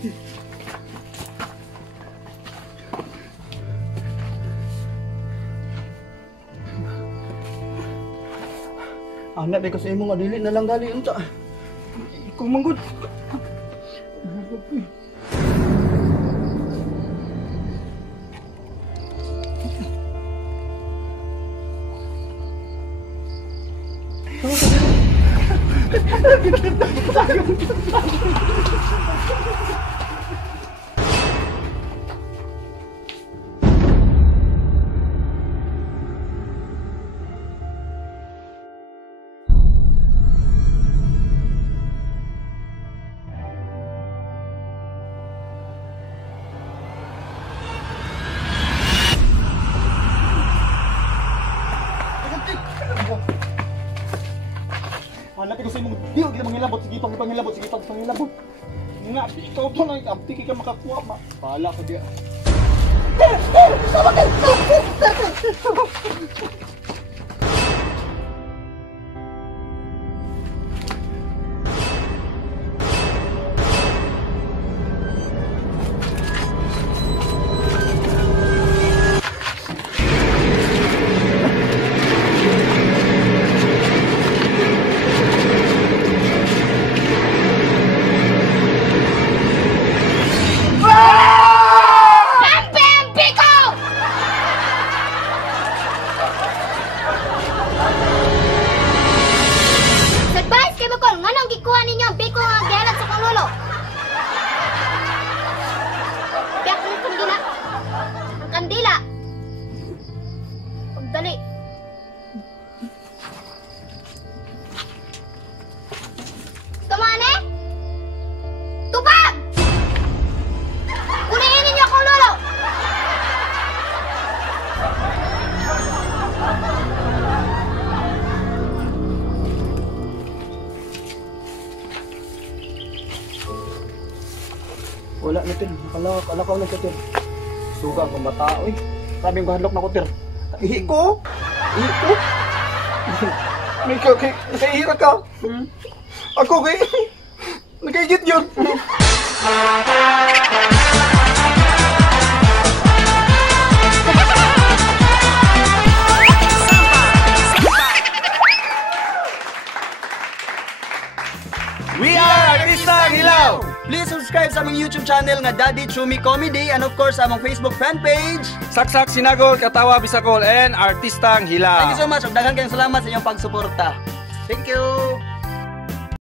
Anak ko sa imo nga dili na lang gali unta. Ikaw manggod. Hanap ko sa imong di kita mangilabot, sige pangilabot, sige pangilabot. Nga, ikaw to na ikampi ka makakuha ma. Bahala ka diya. Dali. Tumane? Tupag! Kunin ninyo akong lolo! Wala na tin, nakalakaw na siya tin. Suga akong bata, oy. Sabing bahadlok na ko tin. Ihi ko? Ihi ko? May nakahihira ka? Ako kay... Nakaigit yun. We are Artistang Hilaw! Please subscribe sa aming YouTube channel nga Daddy Chumi Comedy and of course sa among Facebook fan page. Saksak Sinagol, Katawa Bisacol, and Artistang Hilaw. Thank you so much. Daghang kayong salamat sa inyong pagsuporta. Thank you!